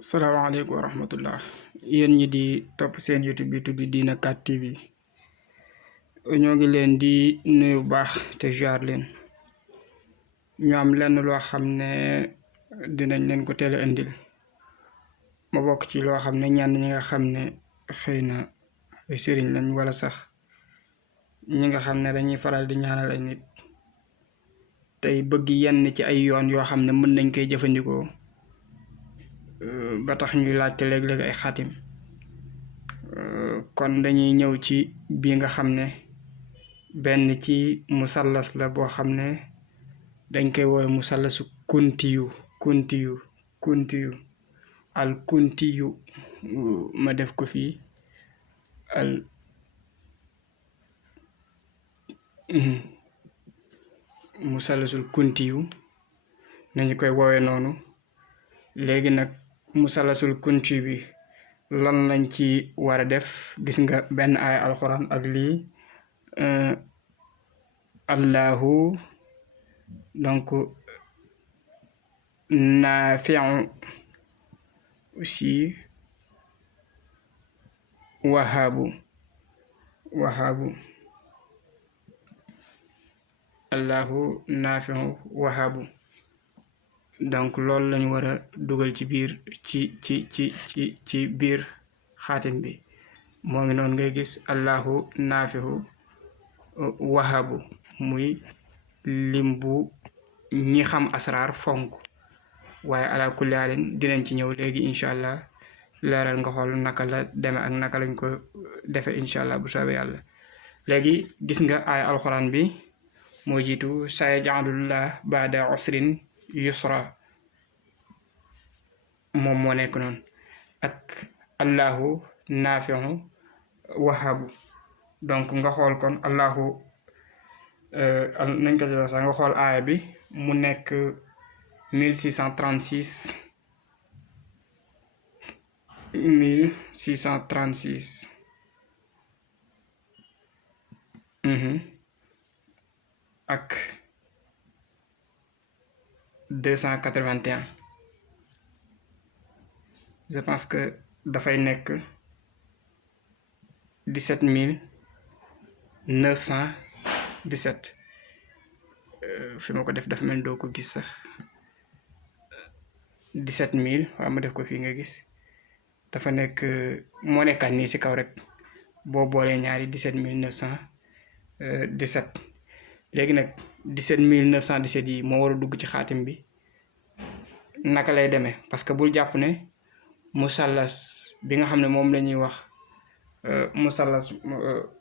salaamaaleykum wa rahmatullah yéen ñi di topp seen YouTube bi tudd Dina 4 TV ñoo ngi leen di nuyu baax te jaar leen ñu am lenn loo xam ne dinañ leen ko teel a indil ma bokk ci loo xam ne ñenn ñi nga xam ne xëy na ay sëriñ lañ wala sax ñi nga xam ne dañuy faral di ñaanal ay nit tey bëgg yenn ci ay yoon yoo xam ne mën nañ koy jëfandikoo ba tax ñuy laajte léeg-léeg ay xaatim kon dañuy ñëw ci bii nga xam ne benn ci musallas la boo xam ne dañ koy woowe musallasu kuntiyu al kuntiyu ma def ko fii al musallasul kuntiyu nañu koy woowe noonu. léegi nag musallasul kunti bi lan lañ ci war a def gis nga benn aaya alxuraan ak lii allahu donc naafiu aussi wahabu allahu naafiu wahabu donc loolu lañu war a dugal ci biir ci biir xaatim bi moo ngi noonu ngay gis allahu naafihu wahabu muy lim bu ñi xam asraar fonk waaye ala kulli haalin dinañ ci ñëw léegi incha allah leeral nga xool naka la deme ak naka lañ ko defe incha allah bu soobee yàlla. léegi gis nga ay alxuraan bi moo jiitu sayaj'alullah ba'da usrin yusra moom moo nekk noonu ak allahu naafiu wahabu donc nga xool kon allahu nañ ko ci wax sax nga xool aaya bi mu nekk 1636 ak 281 je pense que dafay nekk 17917 fi ma ko def dafa mel doo ko gis sax 17000 waaw ma def ko fii nga gis dafa nekk moo nekkaat nii ci kaw rek boo boolee ñaari 17917 léegi nag 17917 yi moo war a dugg ci xaatim bi naka lay demee parce que bul jàpp ne musallas bi nga xam ne moom la ñuy wax musallas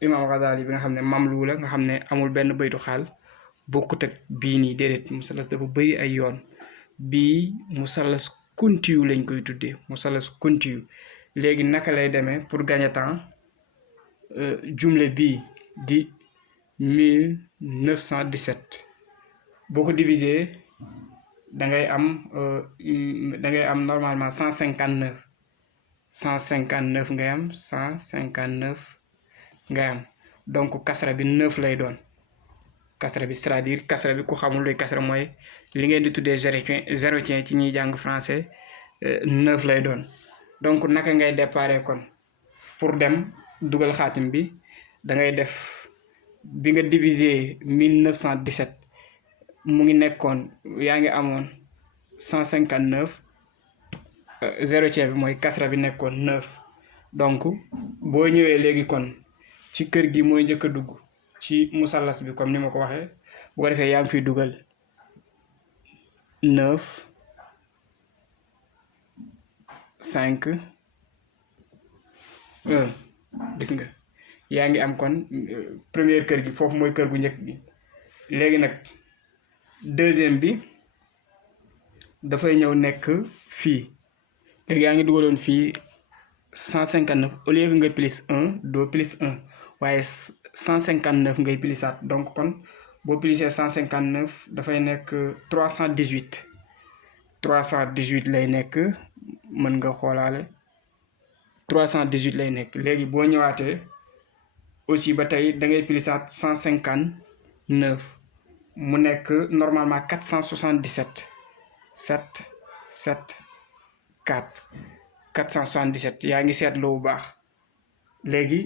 imam Ghazali bi nga xam ne mamlu la nga xam ne amul benn baytu xaal bokkut ak bii nii déedéet musallas dafa bëri ay yoon bii musallas kuntiyu lañ koy tuddee musallas kuntiyu léegi naka lay demee pour gagner temps jumle bii di 1917 boo ko diviser da ngay am normalement 159 ngay am 159 ngay am donc kasra bi 9 lay doon kasra bi c'est-à-dire kasra bi ku xamul luy kasra mooy li ngeen di tuddee zérotiens ci ñuy jàng français 9 lay doon donc naka ngay déparé kon pour dem dugal xaatim bi da ngay def bi nga diviser 1917 mu ngi nekkoon yaa ngi amoon 159 zérotien bi mooy kasra bi nekkoon 9 donc boo ñëwee léegi kon ci kër gi mooy njëkk a dugg ci musallas bi comme ni ma ko waxee bu ko defee yaa ngi fiy dugal 9 5 1 gis nga yaa ngi am kon première kër gi foofu mooy kër gu njëkk gi léegi nag deuxième bi dafay ñëw nekk fii léegi yaa ngi dugaloon fii 159 au lieu que nga plus 1 doo plus 1 waaye 159 ngay plisaat donc kon boo plisee 159 dafay nekk 318 lay nekk mën nga xoolaale 318 lay nekk léegi boo ñëwaatee aussi ba tey da ngay plisaat 159 mu nekk normalement 477 7 477 yaa ngi seetlu bu baax léegi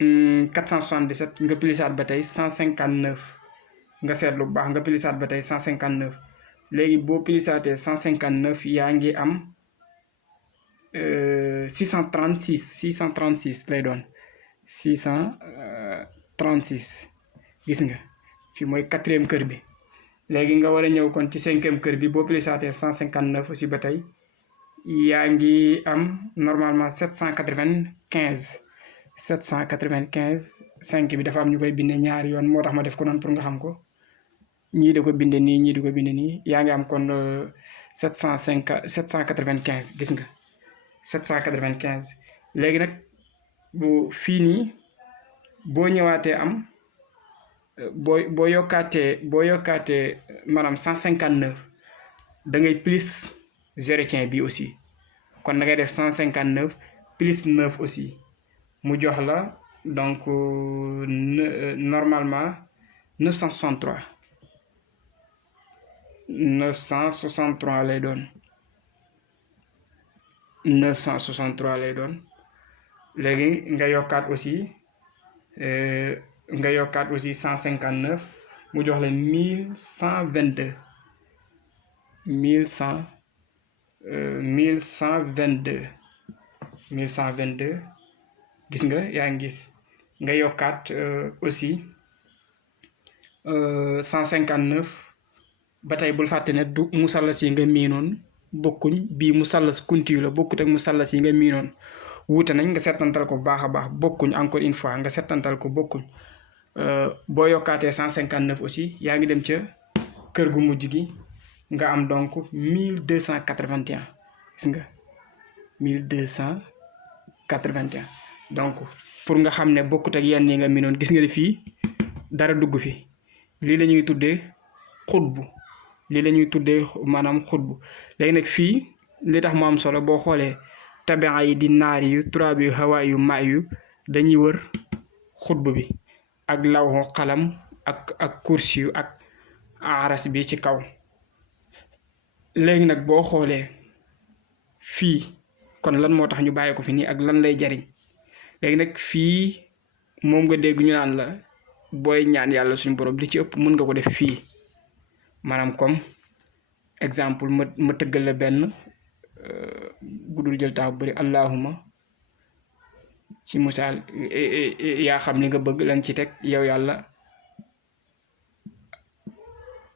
477 nga pilisaat ba tey 159 nga seetlu bu baax nga pilisaat ba tey 159 léegi boo pilisaatee 159 yaa ngi am 636 lay doon 636 gis nga fi mooy 4e kër bi léegi nga war a ñëw kon ci 5e kër bi boo pilisaatee 159 aussi ba tey yaa ngi am normalement 795 5 bi dafa am ñu koy binde ñaari yoon moo tax ma def ko noonu pour nga xam ko ñii da ko binde nii ñii di ko binde nii yaa ngi am kon 795 gis nga 795 léegi nag bu fii nii boo ñëwaatee am boo yokkaatee maanaam 159 da ngay plus géretien bi aussi kon da ngay def 159 plus 9 aussi mu jox la donc normalement 963 lay doon 963 lay doon léegi nga yokkaat aussi 159 mu jox la 1122 1122 gis nga yaa ngi gis nga yokkaat aussi 159 ba tey bul fàtte ne du musallas yi nga miinoon bokkuñ bii musallas continu la bokkut ak musallas yi nga miinoon wuute nañ nga settantal ko baax a baax bokkuñ encore une fois nga settantal ko bokkuñ boo yokkaatee 159 aussi yaa ngi dem ca kër gu mujj gi nga am donc 1281 gis nga 1281 donc pour nga xam ne bokkut ak yenn yi nga miinoon gis nga ne fii dara dugg fi lii la ñuy tuddee xutbu lii la ñuy tuddee maanaam xutbu léegi nag fii li tax mu am solo boo xoolee tabia yi di naari yu turaab yu hawaa yu maay yu dañuy wër xutbu bi ak lawhu xalam ak kursi yu ak aras bi ci kaw léegi nag boo xoolee fii kon lan moo tax ñu bàyyi ko fi nii ak lan lay jariñ léegi nag fii moom nga dégg ñu naan la booy ñaan yàlla suñu borom li ci ëpp mën nga ko def fii maanaam comme exemple ma tëggal la benn budul jël temps bu bëri allahuma ci misaal yaa xam li nga bëgg la nga ci teg yow yàlla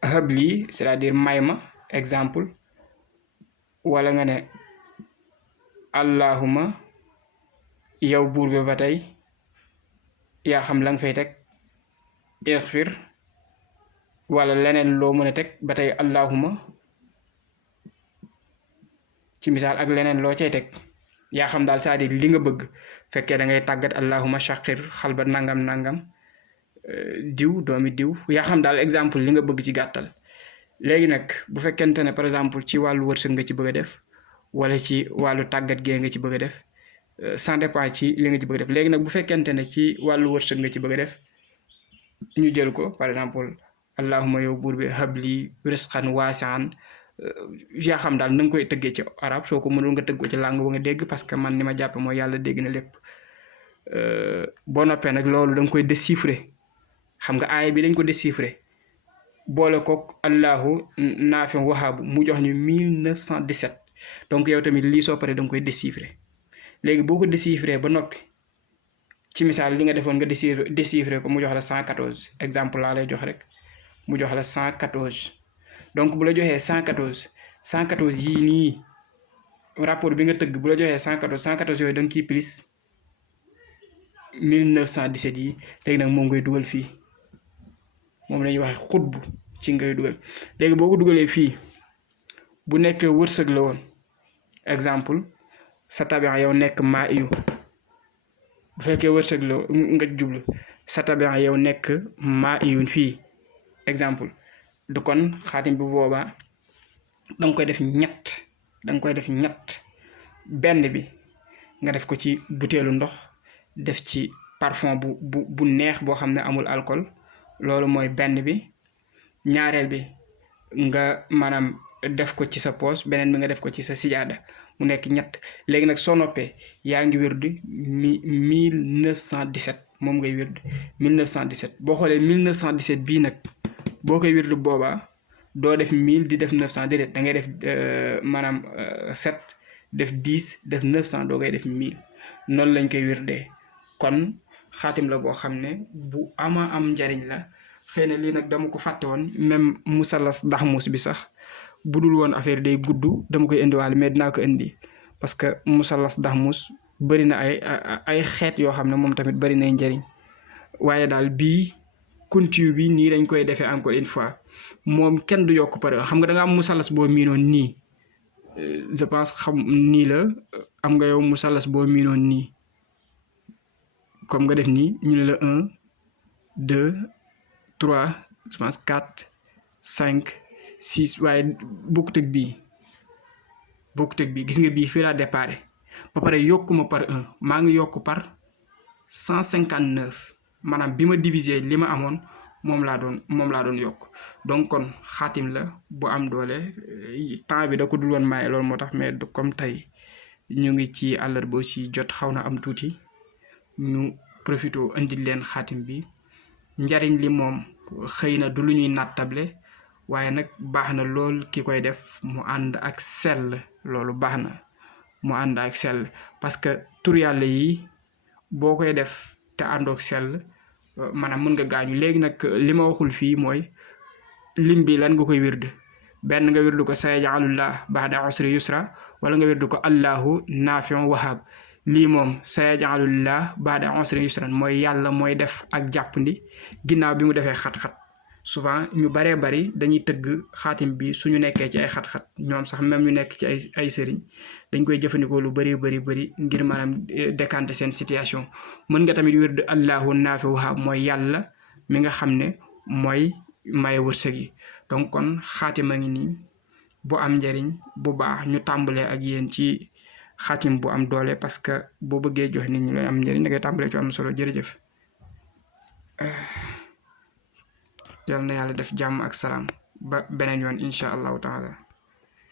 habli c'est-à-dire may ma exemple wala nga ne allahuma yow buur bi ba tey yaa xam la nga fay teg irfir wala leneen loo mën a teg ba tey allahuma ci misaal ak leneen loo cay teg yaa xam daal c'est-à-dire li nga bëgg fekkee da ngay tàggat allahuma shaqir xalba nangam diw doomi diw yaa xam daal exemple li nga bëgg ci gàttal léegi nag bu fekkente ne par exemple ci wàllu wërsëg nga ci bëgg a def wala ci wàllu tàggat gee nga ci bëgg a def ça dépend ci li nga ci bëgg a def léegi nag bu fekkente ne ci wàllu wërsëg nga ci bëgg a def ñu jël ko par exemple allahuma yow buur bi habli risqan waasian yaa xam daal na nga koy tëggee ci arab soo ko mënul nga tëgg ko ci langue ba nga dégg parce que man ni ma jàpp mooy yàlla dégg na lépp boo noppee nag loolu da nga koy déchiffrer xam nga aaya bi dañ ko déchiffrer boole kook allahu naafi wahaabu mu jox ñu 1917 donc yow tamit lii soo paree da nga koy déchiffrer léegi boo ko déchiffrer ba noppi ci misaal li nga defoon nga déchiffrer ko mu jox la 114 exemple laa lay jox rek mu jox la 114 donc bu la joxee 114 yii nii rapport bi nga tëgg bu la joxee 114 yooyu da nga ciy plus 1917 yi léegi nag moom ngay dugal fii moom la ñuy wax xutbu ci ngay dugal léegi boo ko dugalee fii bu nekkee wërsëg la woon exemple sa tabian yow nekk maa iyu bu fekkee wërsëg la nga jublu sa tabian yow nekk maa iyun fii exemple du kon xaatim bu boobaa danga koy def ñett benn bi nga def ko ci butéelu ndox def ci parfum bu neex boo xam ne amul alcool loolu mooy benn bi ñaareel bi nga maanaam def ko ci sa poos beneen bi nga def ko ci sa sijaada mu nekk ñett léegi nag soo noppee yaa ngi wirdu 1917 moom ngay wirdu 1917 boo xoolee 1917 bii nag boo koy wirdu boobaa doo def 1000 di def 900 déedéet da ngay def maanaam 7 def 10 def 900 doo koy def 1000 noonu lañ koy wirdee kon xaatim la boo xam ne bu ama am njariñ la xëy na lii nag dama ko fàtte woon même musallas daxmus bi sax bu dul woon affaire day gudd dama koy indiwaale mais dinaa ko indi parce que musallas daxmus bëri na ay xeet yoo xam ne moom tamit bëri nay njariñ waaye daal bii continue bi nii dañ koy defee encore une fois moom kenn du yokk par xam nga da nga am musallas boo miinoon nii je pense xam nii la am nga yow musallas boo miinoon nii comme nga def nii ñu ne la 1 2 3 je pense 4 5 6 waaye bokkut ak bii gis nga bii fii laa déparé ba pare yokkuma par 1 maa ngi yokk par 159 maanaam bi ma diviser li ma amoon moom laa doon yokk donc kon xaatim la bu am doole temps bi da ko dul woon maye loolu moo tax mais comme tey ñu ngi ci àllarba aussi jot xaw na am tuuti ñu profité indil leen xaatim bi njariñ li moom xëy na du lu ñuy nattable waaye nag baax na lool ki koy def mu ànd ak sell loolu baax na mu ànd ak sell parce que tur yàlla yi boo koy def te àndook sell maanaam mën nga gaañu léegi nag li ma waxul fii mooy lim bi lan nga koy wird benn nga wirdu ko sayaj'alullah ba'da usri yusra wala nga wirdu ko allahu nafi'un wahhab lii moom sayaj'alullah ba'da usri yusran mooy yàlla mooy def ak jàppandi ginnaaw bi mu defee xat-xat souvent ñu baree bari dañuy tëgg xaatim bi suñu nekkee ci ay xat-xat ñoom sax même ñu nekk ci ay sëriñ dañ koy jëfandikoo lu bari ngir maanaam décanter seen situation mën nga tamit wirdu allahu nafi'un wahhab mooy yàlla mi nga xam ne mooy maye wërsëg yi donc kon xaatim a ngi nii bu am njariñ bu baax ñu tàmbalee ak yéen ci xaatim bu am doole parce que boo bëggee jox nit ñi lay am njariñ da ngay tàmbalee ci am solo jërëjëf yal na yàlla def jàmm ak salaam ba beneen yoon incha allahu taala